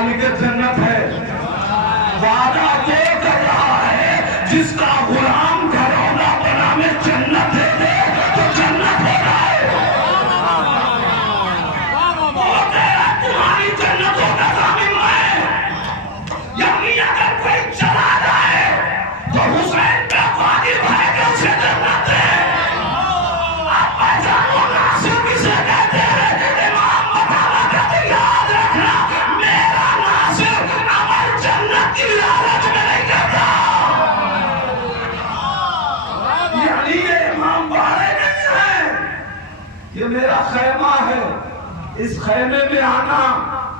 मालिक जन्नत है। वादा वो कर रहा है जिसका गुलाम घरौंदा बना में जन्नत दे दे तो जन्नत हो जाए। तुम्हारी जन्नत होगा जामिन मैं, यानी अगर कोई चला जाए तो हुसैन का वाजिब है कि उसे जन्नत दे। अब पहचानो नासिर किसे कहते हैं, इमाम बतावा कहते याद रखना मेरा नासिर अमल जन्नत की लालच में नहीं करता। यानी ये इमाम बाड़े नहीं है, ये मेरा खैमा है। इस खैमे में आना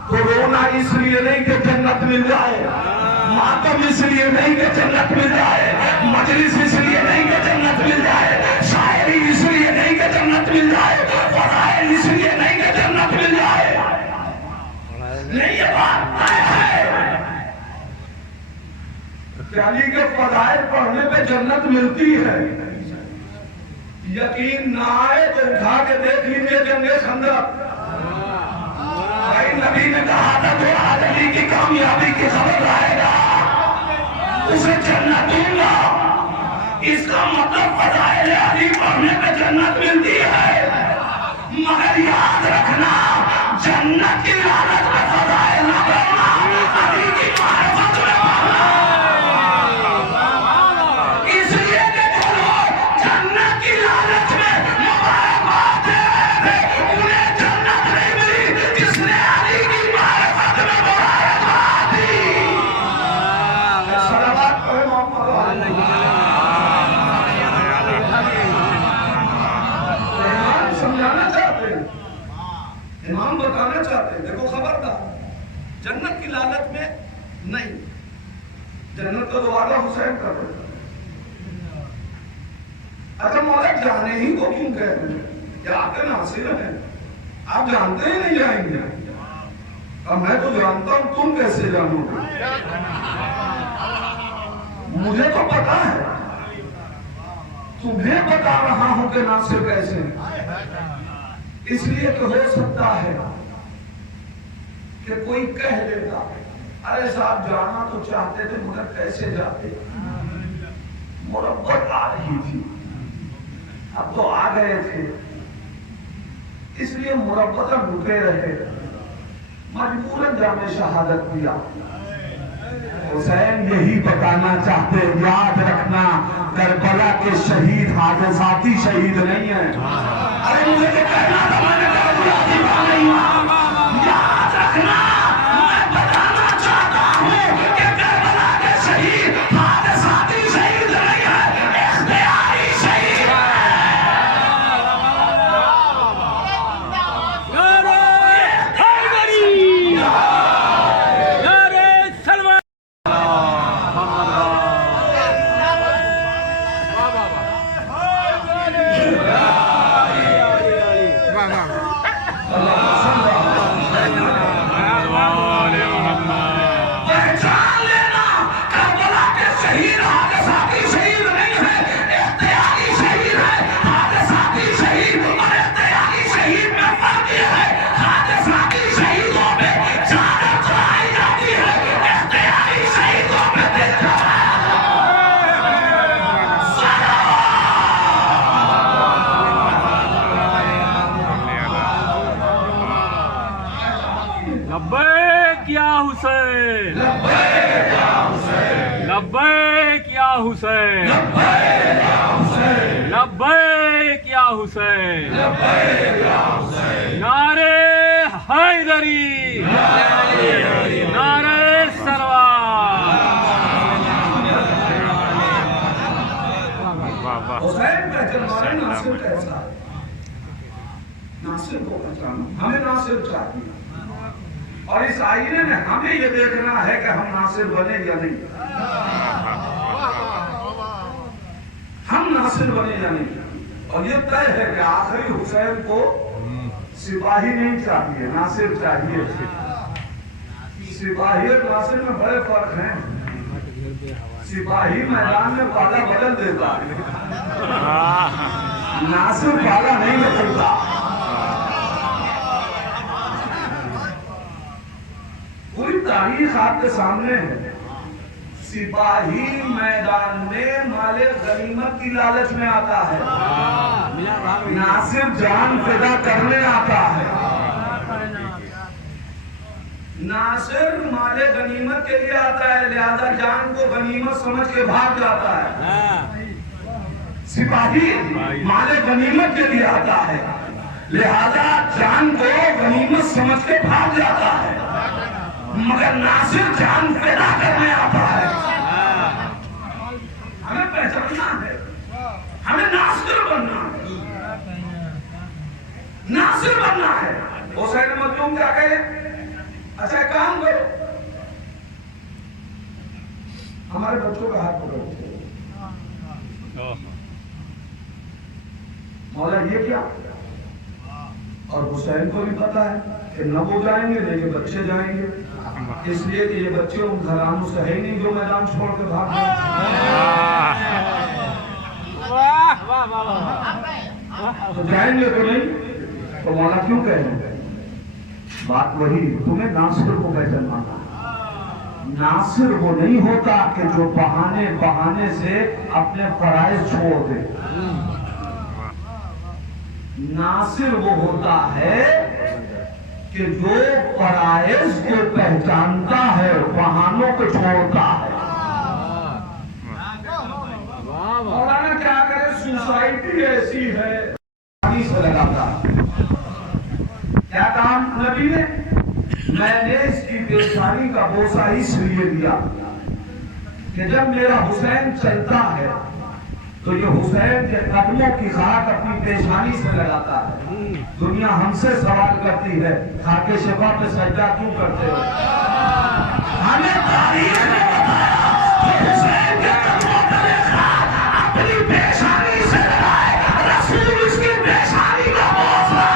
तो रोना इसलिए नहीं कि जन्नत मिल जाए, मातम इसलिए नहीं कि जन्नत मिल जाए, मजलिस इसलिए नहीं कि जन्नत मिल जाए, शायरी इसलिए नहीं कि जन्नत मिल जाए, फज़ाइल इसलिए नहीं कि जन्नत मिल जाए। नहीं, ये बात तय है यानी कि फज़ाइल पढ़ने पे जन्नत मिलती है। यकीन ना आए तो उठा के देख लीजिए जंगे खंदक। भाई नबी ने कहा था तो आदमी की कामयाबी की खबर लाएगा उसे जन्नत दूंगा। इसका मतलब फज़ाइल अली पढ़ने पे जन्नत मिलती है, मगर याद रखना जन्नत की लालच में फज़ाइल न पढ़ना, अली की मारिफत में पढ़ना। इसलिए कि जो लोग जन्नत की लालच में मुबारकबाद दे रहे थे उन्हें जन्नत नहीं मिली, जिसने अली की मारिफत में मुबारकबाद दी। सलावत पढ़े मोहम्मद इमाम समझाना चाहते हैं, इमाम बताना चाहते हैं, देखो खबरदार जन्नत की लालच में नहीं, जन्नत का तो वादा हुसैन कर रहे। अच्छा मौला जाने ही को क्यों कह रहे हैं, क्या आपके नासिर हैं, आप जानते ही नहीं जाएंगे। अब मैं तो जानता हूं, तुम कैसे जानोगे? मुझे तो पता है, तुम्हें बता रहा हूं कि नासिर कैसे हैं। इसलिए तो हो सकता है कि कोई कह देगा अरे साहब जाना तो चाहते थे मगर कैसे जाते, मुरब्बत आ रही थी, अब तो आ गए थे, इसलिए मुरब्बतन रुके रहे, मजबूरन जामे शहादत दिया। हुसैन यही बताना चाहते, याद रखना करबला के शहीद हादसाती शहीद नहीं है। अरे मुझे तो कहना था, मैंने करबला की बात नहीं, याद रखना मैं बताना चाहता हूँ कि करबला के शहीद हादसाती शहीद नहीं है, इख्तियारी शहीद है। लब्बैक या हुसैन, लब्बैक या हुसैन, लब्बैक या हुसैन, लब्बैक या हुसैन, लब्बैक या हुसैन, लब्बैक या हुसैन। नारे हैदरी, नारे सरवार। हुसैन पहचान नासिर कैसा, नासिर को पहचानो, हमें नासिर चाहिए और इस आईने में हमें ये देखना है कि हम नासिर बने या नहीं, हम नासिर बने या नहीं। और ये तय है कि आखिरी हुसैन को सिपाही नहीं चाहिए, नासिर चाहिए। सिपाही और नासिर में बड़े फर्क हैं। सिपाही मैदान में पाला बदल देता है, नासिर पाला नहीं बदलता। पूरी تاریخ آپ کے سامنے ہے. سپاہی میدان میں مال غنیمت کی لالچ میں آتا ہے, ناصر جان فدا کرنے آتا ہے. ناصر مال غنیمت کے لیے آتا ہے, لہذا جان کو غنیمت سمجھ کے بھاگ جاتا ہے. سپاہی مال غنیمت کے لیے آتا ہے, لہذا جان کو غنیمت سمجھ کے بھاگ جاتا ہے. مگر ناصر جان فدا کرنے آتا ہے. ہمیں پہچاننا ہے, ہمیں ناصر بننا ہے, ناصر بننا ہے. حسین مظلوم کیا کہے, اچھا ایک کام کرو, ہمارے بچوں کا ہاتھ پکڑو. مولا یہ کیا؟ اور حسین کو بھی پتا ہے کہ نہ وہ جائیں گے لیکن بچے جائیں گے, اس لیے کہ یہ بچے ان گھرانوں سے ہے ہی نہیں جو میدان چھوڑ کے بھاگ گئے. تو جائیں گے تو نہیں, تو مولا کیوں کہہ رہے ہیں؟ بات وہی, تمہیں ناصر کو پہچاننا. ناصر وہ نہیں ہوتا کہ جو بہانے سے اپنے فرائض چھوڑ دے. ناصر وہ ہوتا ہے کہ جو فرائض کو پہچانتا ہے, بہانوں کو چھوڑتا ہے. مولانا کیا کرے, سوسائٹی ایسی ہے, پانی سے لگاتا. کیا کام نبی نے, میں نے اس کی پیشانی کا بوسہ اس لیے دیا کہ جب میرا حسین چلتا ہے تو یہ حسین کے قدموں کی خاک اپنی پیشانی سے لگاتا ہے. دنیا ہم سے سوال کرتی ہے, خاک شفا پہ سجدہ کیوں کرتے ہو؟ ہمیں تاریخ نے بتایا کہ حسین کے قدموں کی خاک اپنی پیشانی سے لگائے, رسول اس کی پیشانی کا بوسہ.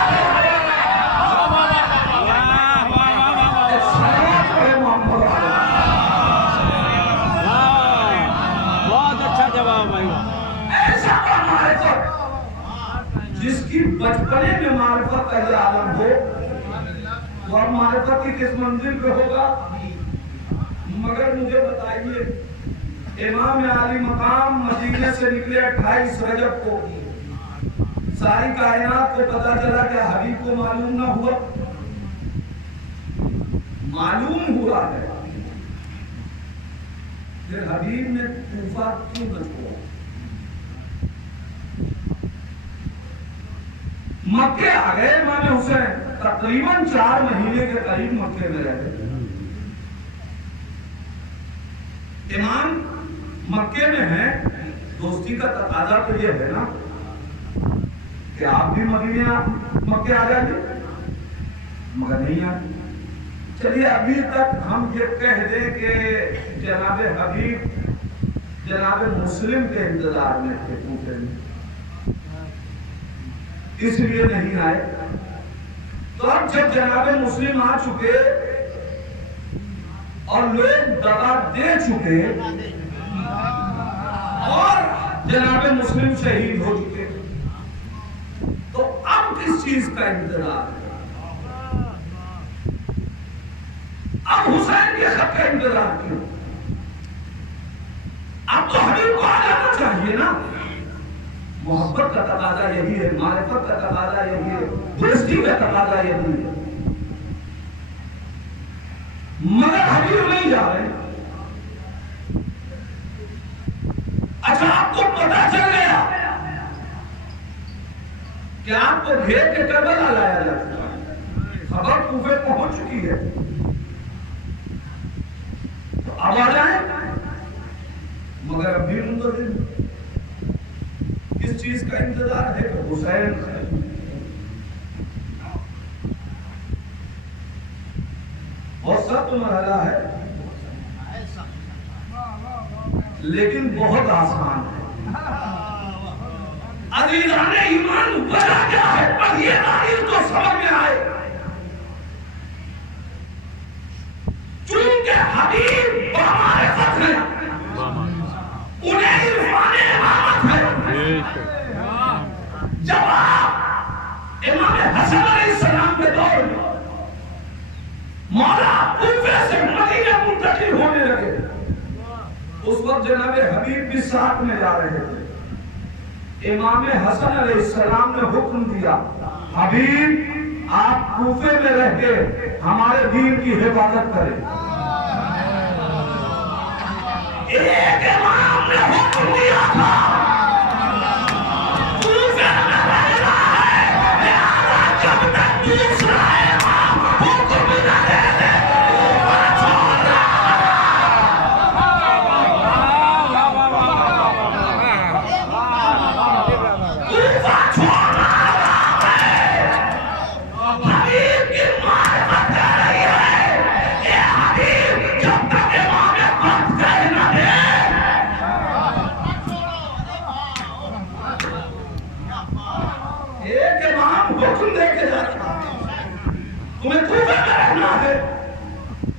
جس کی بچپنے میں معرفت کا یہ عالم ہو, وہ اب معرفت کی کس منزل پہ ہوگا؟ مگر مجھے بتائیے, امام عالی مقام مدینے سے نکلے 28 رجب کو, ساری کائنات کو پتا چلا کہ حبیب کو معلوم نہ ہوا. معلوم ہوا ہے, پھر حبیب نے کوفہ کیوں نہ چھوڑا؟ مکے آ گئے امام حسین, تقریباً 4 مہینے کے قریب مکے میں رہے. امام مکے میں ہیں, دوستی کا تقاضا تو یہ ہے نا کہ آپ بھی مدینے مکے آ جائیں گے, مگر نہیں آئے. چلیے ابھی تک ہم یہ کہہ دیں کہ جناب حبیب جناب مسلم کے انتظار میں تھے, کوفے میں, اس لیے نہیں آئے. تو اب جب جناب مسلم آ چکے اور لوگ دغا دے چکے اور جناب مسلم شہید ہو چکے, تو اب کس چیز کا انتظار ہے؟ اب حسین کے خط کا انتظار کیوں؟ اب تو حبیب کو آ جانا چاہیے نا. محبت کا تقاضا یہی ہے, معرفت کا تقاضا یہی ہے, دوستی کا تقاضا یہی ہے. مگر حبیب نہیں جا رہے. اچھا آپ کو پتا چل گیا کہ آپ کو گھیر کے کربلا لایا جا چکا ہے, خبر کوفے پہنچ چکی ہے, تو اب آ جائیں. مگر اب بھی منتظر کس چیز کا انتظار ہے کہ حسین بہت سخت مرحلہ ہے لیکن بہت آسان ہے. عزیزان ایمان وجہ کیا ہے, پر یہ تاریخ تو سمجھ میں آئے. چونکہ حبیب بمعرفت ہے, انہیں عرفان امامت ہے. جب آپ امام حسن علیہ السلام کے دور میں مولا کوفے سے مدینے منتقل ہونے لگے، اس وقت جناب حبیب بھی ساتھ میں جا رہے تھے۔ امام حسن علیہ السلام نے حکم دیا، حبیب آپ کوفے میں رہ کے ہمارے دین کی حفاظت کریں۔ ایک امام نے حکم دیا تھا کوفے میں رہنا ہے، لہذا جب تک دوسرا امام حکم نہ دے دے کوفہ چھوڑنا حبیب کی معرفت کر رہی ہے، اے حبیب جب تک امام وقت کہہ نہ دے۔ ایک امام حکم دے کے جاتا تمہیں کوفے میں رہنا ہے،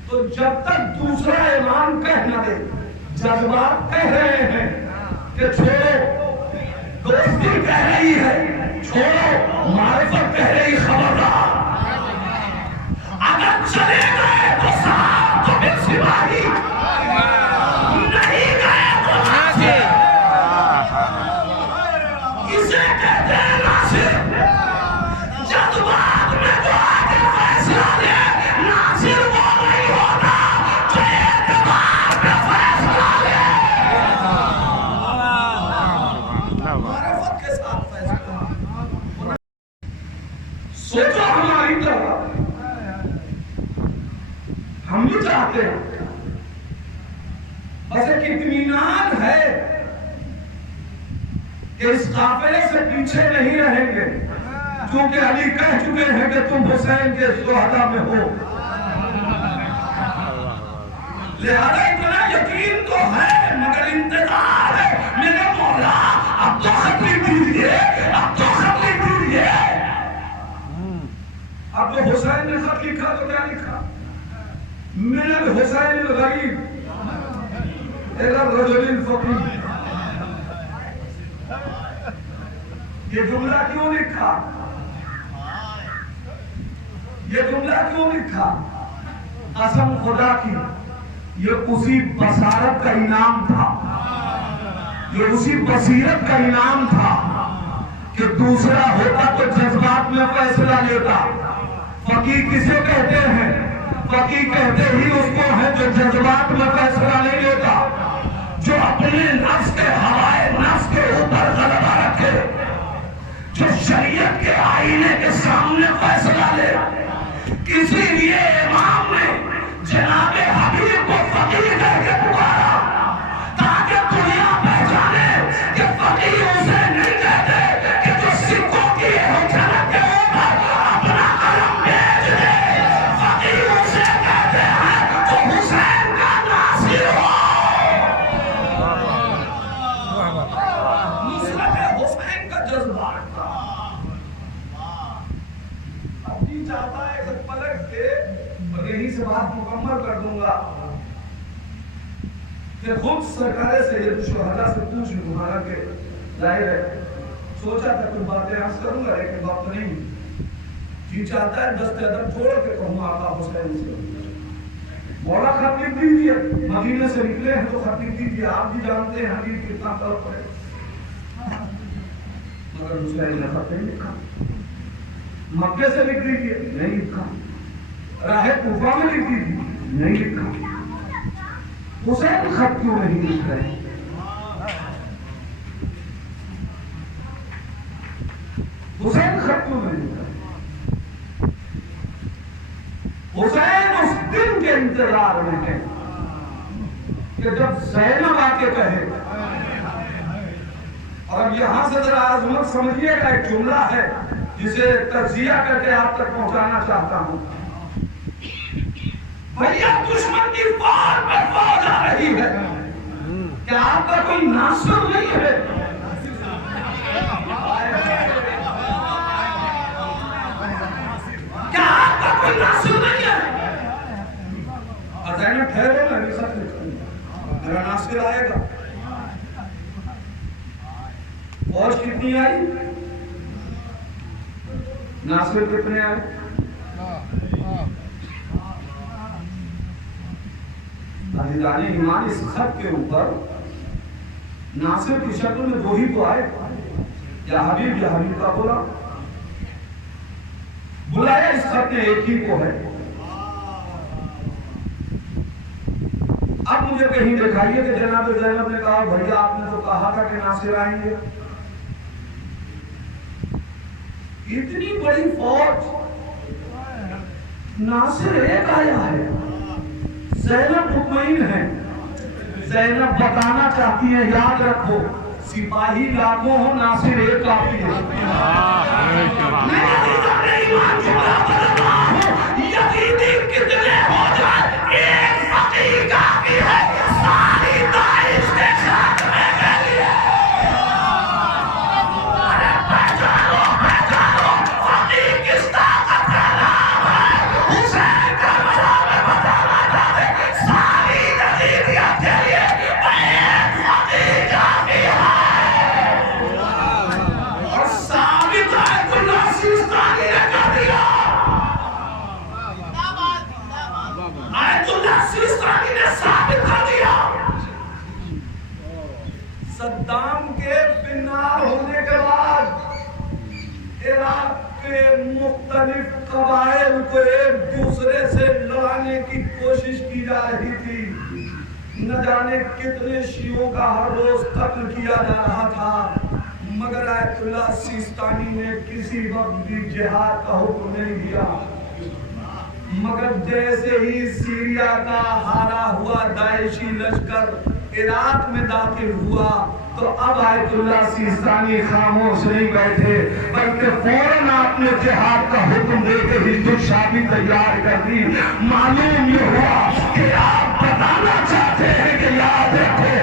تو جب تک دوسرا امام کہہ نہ دے، جذبات کہہ رہے ہیں کہ چھوڑو، دوستی کہہ رہی ہے چھوڑو، معرفت کہہ رہی خبردار، اگر چلے گئے تو صاحب تو پھر سپاہی، نہیں گئے تو ناصر۔ اسے کہتے ہیں ناصر، جذبات میں جو آگے فیصلہ دے، ناصر وہ نہیں ہوتا جو اعتبار پہ فیصلہ لے۔ معرفت کے ساتھ فیصلہ، سوچو ہماری طرح ہم بھی چاہتے ہیں، بس ایک اطمینان ہے کہ اس قافلے سے پیچھے نہیں رہیں گے، کیونکہ علی کہہ چکے ہیں کہ تم حسین کے شہداء میں ہو۔ لہذا اتنا یقین تو ہے، مگر انتظار ہے میرے مولا، اب تو خط لکھ دیجئے، اب تو خط لکھ دیجئے۔ اب تو حسین نے خط لکھا تو کیا لکھا؟ من الحسین الغریب الى الرجل الفقیر۔ یہ جملہ کیوں لکھا؟ یہ جملہ کیوں لکھا؟ قسم خدا کی یہ اسی بصارت کا انعام تھا، یہ اسی بصیرت کا انعام تھا کہ دوسرا ہوتا تو جذبات میں فیصلہ لیتا۔ فقیہ کسے کہتے ہیں؟ فقیہ کہتے ہی اس کو ہے جو جذبات میں فیصلہ نہیں لیتا، جو اپنے نفس کے ہوائے نفس کے اوپر غلبہ رکھے، جو شریعت کے آئینے کے سامنے فیصلہ لے۔ اسی لیے امام نے جناب حبیب کو فقیہ کہہ کے پکارا، تاکہ دنیا پہچانے کہ فقیہ اسے نہیں کہتے کہ جو سکوں کی ہتھیلی کے اوپر اپنا قلم بھیج دے، فقیہ اسے کہتے ہیں جو حسین کا ناصر ہو۔ نصرت حسین کا جذبہ رکھتا، اب جی چاہتا ہے کہ پلٹ کے اور یہی سے بات مکمل کر دوں گا کہ خود سرکار سید شہداء سے پوچھ لوں، حالانکہ ظاہر ہے سوچا تھا کچھ باتیں عرض کروں گا لیکن وقت نہیں، جی چاہتا ہے دست ادب چھوڑ کے کہوں آقا حسین سے مولا خط لکھ دیجیے، مدینے سے نکلے ہیں تو خط لکھ دیجیے، آپ بھی جانتے ہیں حبیب کتنا طرف ہے، مگر حسین نے خط نہیں لکھا۔ مکے سے لکھ دیجیے، نہیں لکھا۔ راہ کوفہ میں لکھ دیجیے، نہیں لکھا۔ حسین خط کیوں نہیں لکھ رہے؟ حسین خط کیوں نہیں لکھ رہے؟ حسین اس دن کے انتظار میں ہے کہ جب زینب آ کے کہے، اور یہاں سے ذرا عظمت سمجھیے گا، ایک جملہ ہے جسے تجزیہ کر کے آپ تک پہنچانا چاہتا ہوں۔ بھیا دشمن کی فوج پر فوج آ رہی ہے، کیا آپ کا کوئی ناصر نہیں ہے؟ کیا آپ کا کوئی ناصر نہیں ہے؟ زینب ٹھہرو، میں بھی سچ لکھوں گا، میرا ناصر آئے گا۔ فوج کتنی آئی؟ ناصر کتنے آئے؟ अजीजान ईमान, इस खत के ऊपर नासिर की शक्ल में दो ही तो आए, या हबीब का बोला बुलाया, इस खत में एक ही को है। अब मुझे कहीं दिखाइए कि जनाब ज़ैनब ने कहा भैया आपने तो कहा था कि नासिर आएंगे। इतनी बड़ी फौज, नासिर एक आया है। ज़ैनब मुतमईन है, ज़ैनब बताना चाहती है, याद रखो सिपाही लाखों हो, नासिर एक काफी है। यकीनी कितने हो जाए, एक फकीर काफी है सारी ताइफ के साथ में के लिए। अरे पहचानो फकीर किस ताकत का नाम है, हुसैन करबला में बताना चाहते सारी नजीरियत के लिए एक फकीर काफी है। और साबित आयतुल्लाह सिस्तानी ने कर दिया, आयतुल्लाह सिस्तानी ने साबित कर दिया। सद्दाम के बिनार होने के बाद इराक के मुख्तलिफ कबाइल को एक दूसरे से लड़ाने की कोशिश की जा रही थी। न जाने कितने शियों का हर रोज कत्ल किया जा रहा था, मगर आयतुल्लाह सिस्तानी ने किसी वक्त भी जिहाद का हुक्म नहीं दिया। मगर जैसे ही सीरिया का हारा हुआ दाइशी लश्कर इराक में दाखिल हुआ, तो अब आयतुल्लाह सिस्तानी खामोश नहीं बैठे, बल्कि फौरन आपने जिहाद का हुक्म देके हिजत शादी तैयार कर दी। मालूम ये हुआ कि आप बताना चाहते हैं कि याद रखो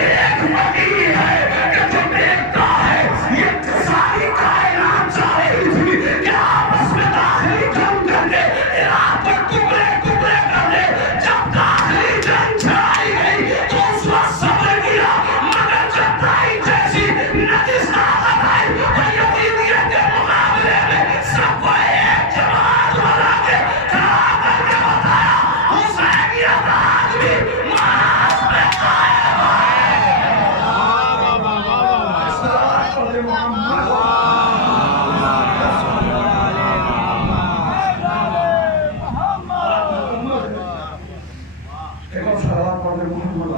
एक वली है कि जो देखता है, ये सारी कायनात चाह रही थी कि आपस में दाखिली जंग करके इराक पर टुकड़े टुकड़े कर दे। जब दाखिली जंग छड़ाई गई तो उस वक्त सब्र किया, मगर जब दाई जैसी नजिस ताकत आई तो यकीनियत के मुकाबले में सबको एक जमात बना के खड़ा करके बताया हुसैनियत आज भी मास में कायम है। सलावत पढ़े मोहम्मद, एक और सलावत पढ़े मोहम्मद।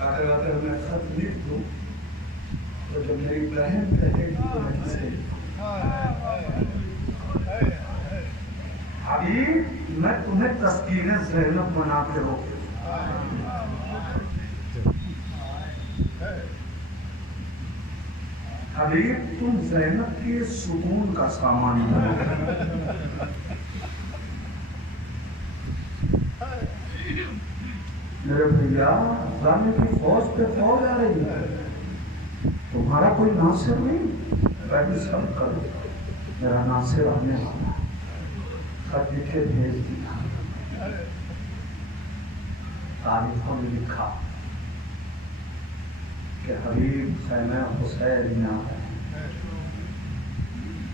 अगर मैं खत लिख दूं तो जब मेरी बहन कहेगी तो मैं किसे, अभी मैं तुम्हें तस्कीन ज़ैनब बना के रोके, अभी तुम ज़ैनब के सुकून का सामान बनो। मेरे भैया जाने की फौज पे फौज आ रही है, तुम्हारा कोई नासिर नहीं, पहले सब करो, मेरा नासिर आने वाला। खत लिखे भेज दिया, तारीखों में लिखा कि हबीब खैमे हुसैनिया है।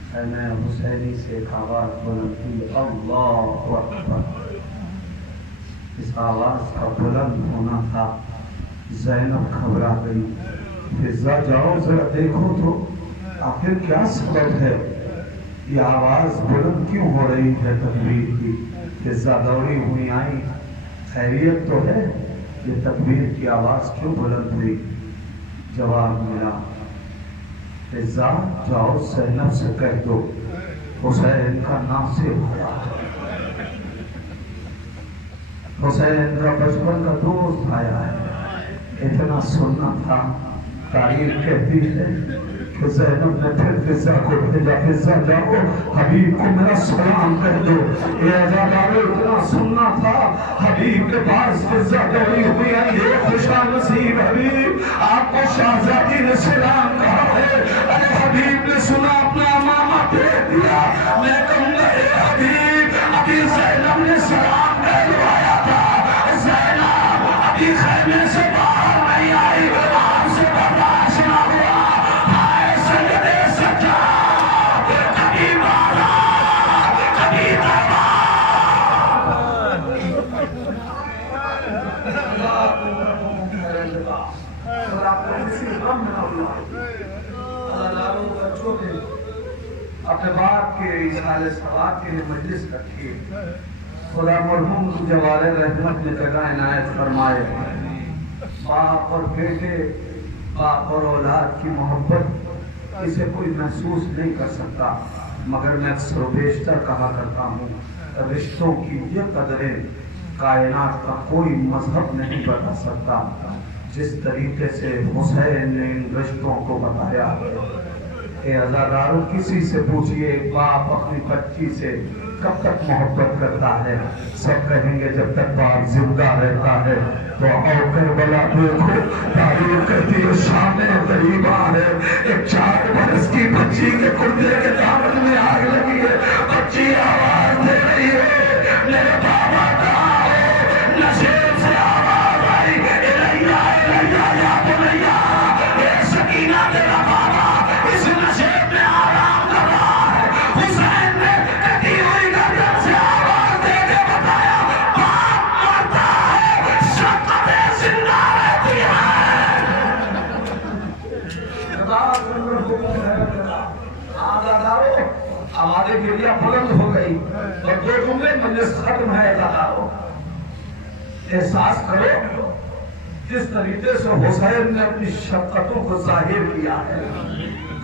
खैमे हुसैनी से एक आवाज बुलंद हुई, अल्लाहु अकबर। इस आवाज का बुलंद होना था, ज़ैनब घबरा गई। फिजा जाओ जरा देखो तो आखिर क्या सबब है, ये आवाज बुलंद क्यों हो रही है तकबीर की। फिजा दौड़ी हुई आई, खैरियत तो है, ये तकबीर की आवाज क्यों बुलंद हुई। जवाब मिला, फिजा जाओ ज़ैनब से कह दो हुसैन का नासिर आया है, हुसैन का बचपन का दोस्त आया है। इतना सुनना था। तारीख कहती है कि ज़ैनब ने फिर फिजा को भेजा, फिजा जाओ हबीब को मेरा सलाम कह दो। ये आज़ादारो इतना सुनना था। हबीब के पास फिजा दौड़ी हुई आई, ये खुशा नसीब हबीब, आपको शाहजादी ने सलाम कहा है। अरे हबीब ने सुना, अपना मामा भेज दिया। मैं कहूँगा हबीब, अभी ज़ैनब ने सलाम कहलवाया था, ज़ैनब अभी खैमे से बाहर नहीं आई, आपसे बर्दाश्त ना हुआ। हाय फैसला को किसी गम में न हुआ। हजारों बच्चों ने अपने बाप के इशारे सवाब के लिए मजलिस रखी। खुदा मरहूम जवारे रहमत ने जगह इनायत फरमाए। बाप और बेटे, बाप और औलाद की मोहब्बत इसे कोई महसूस नहीं कर सकता, मगर मैं अक्सर बेशतर कहा करता हूँ, रिश्तों की ये कदरें कायनात का कोई मजहब नहीं बता सकता। जिस तरीके से हुसैन ने इन रिश्तों को बताया, अज़ादारों किसी से पूछिए बाप अपनी बच्ची से कब तक मोहब्बत करता है, सब कहेंगे जब तक बाप जिंदा रहता है। तो आओ करबला देखो, तारीफ कहती है सामने गरीबा है, एक 4 बरस की बच्ची के कुर्ते के दामन में आग लगी है। बच्ची आवाज दे रही है, मेरे बाबा कहाँ हो? नशे से आवाज आई, इलैया इलैया या बुनैया, ये सकीना तेरा बाबा इस नशे में आराम कर रहा है। हुसैन ने कटी हुई गर्दन से आवाज दे के बताया, बाप मरता है, शफ़क़त जिंदा रहती है। हमारे गिरिया बुलंद हो गई और 2 जुमले मजलिस खत्म है। एहसास करो जिस तरीके से हुसैन ने अपनी शफ़क़तों को जाहिर किया है।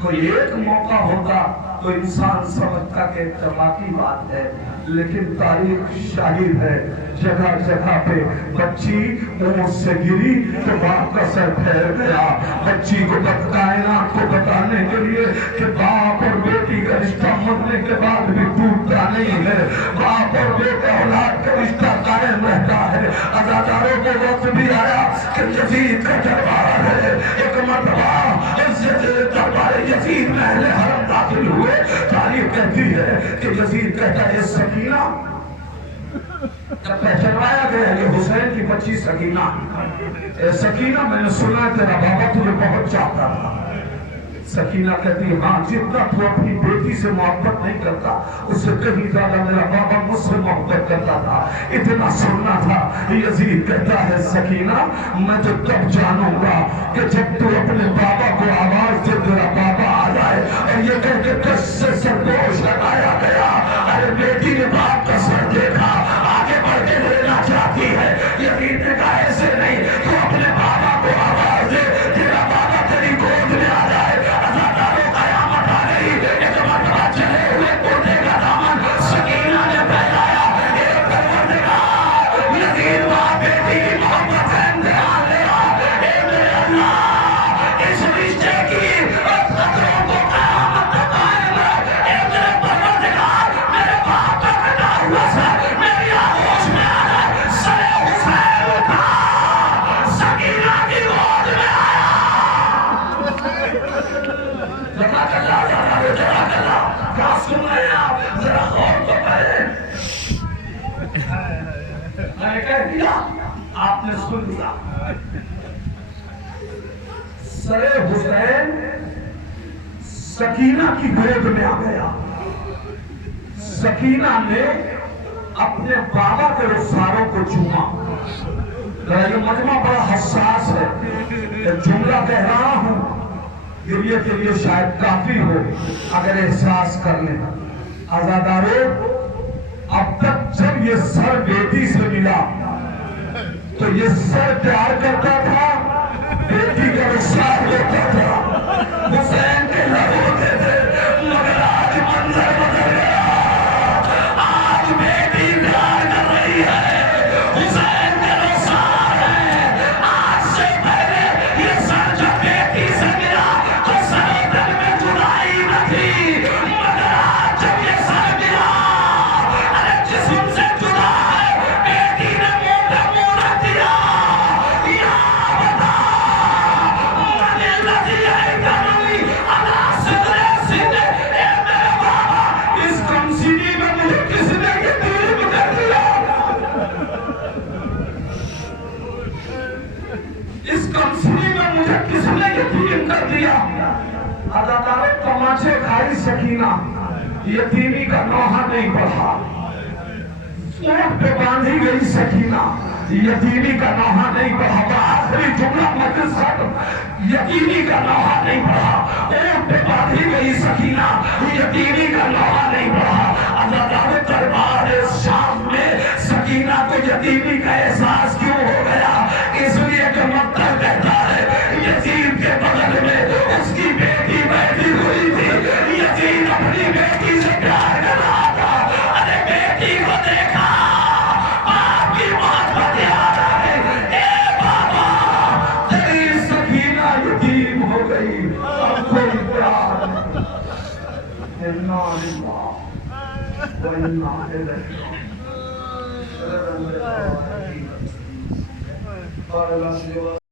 कोई एक मौका होता तो इंसान समझता कि इत्तेफाकी बात है, लेकिन तारीख शाहिद है, जगह जगह पे बच्ची ऊंट से गिरी तो बाप का सर फैल गया। बच्ची को कायनात को बताने के लिए कि बाप और बेटी का रिश्ता मरने के बाद भी टूटता नहीं है, बाप और बेटे औलाद का रिश्ता कायम रहता है। अज़ादारों के वक्त भी आया कि यजीद का दरबार है। एक मरतबा दरबार यजीद में अहले हरम दाखिल हुए। तारीफ कहती है कि यजीद कहता है सकीना, जब पहचानवाया गया कि हुसैन की बच्ची सकीना, सकीना मैंने सुना तेरा बाबा तुझे बहुत चाहता था। सकीना कहती है हाँ, जितना तू अपनी बेटी से मोहब्बत नहीं करता उससे कहीं ज्यादा मेरा बाबा मुझसे मोहब्बत करता था, इतना सुनना था। यजीद कहता है सकीना मैं तो तब जानूंगा कि जब तू अपने बाबा को आवाज दे तेरा बाबा आ जाए और ये कह के कस से सरगोश लगाया गया। अरे बेटी ने बाप का सर देखा, आगे बढ़ के लेना चाहती है। यजीद ने कहा ऐसे नहीं, तू अपने बाबा को आवाज दे, तेरा बाबा तेरी गोद में आ जाए। आपने सुन लिया, सरे हुसैन सकीना की गोद में आ गया। सकीना ने अपने बाबा के रुखसारों को चूमा। ये मजमा बड़ा हसास है, एक जुमला कह रहा हूं, गिरिए के लिए शायद काफी हो अगर एहसास कर लें। आजादारों, अब तक जब ये सर बेटी से मिला तो ये सर प्यार करता था, बेटी का रुखसार लेता था, हुसैन के लब होते थे। मगर आज मंजर बदल गया, आज बेटी प्यार कर रही है, हुसैन के रुखसार है। आज से पहले ये सर जब बेटी से मिला तो सर में जुदाई न थी, मगर आज जब ये सर मिला, अरे जिस्म से जुदा है, बेटी ने तमाचे खाई सकीना, यतीमी का नौहा नहीं बढ़ा। ऊंट पे बांधी गई सकीना, यतीमी का नौहा नहीं बढ़ा। आखिरी जुमला मजलिस खत्म। यकीनी का लोहा नहीं बढ़ा, ऊंट पे बांधी गई सकीना यकीनी का लोहा नहीं बढ़ा। अल्लाह ताला दरबार शाम में सकीना को यकीनी का एहसास क्यों हो गया? इसलिए कि मक्का कहता है यतीम के बगल में उसकी बेटी बैठी हुई थी, यतीम अपनी बेटी से प्यार कर रहा था। अरे बेटी को देखा, आपकी मोहब्बत याद आई, ए बाबा तेरी सकीना यतीम हो गई, अब कोई प्यार नहीं। इन्ना लिल्लाह व इन्ना इलैहि राजिऊन।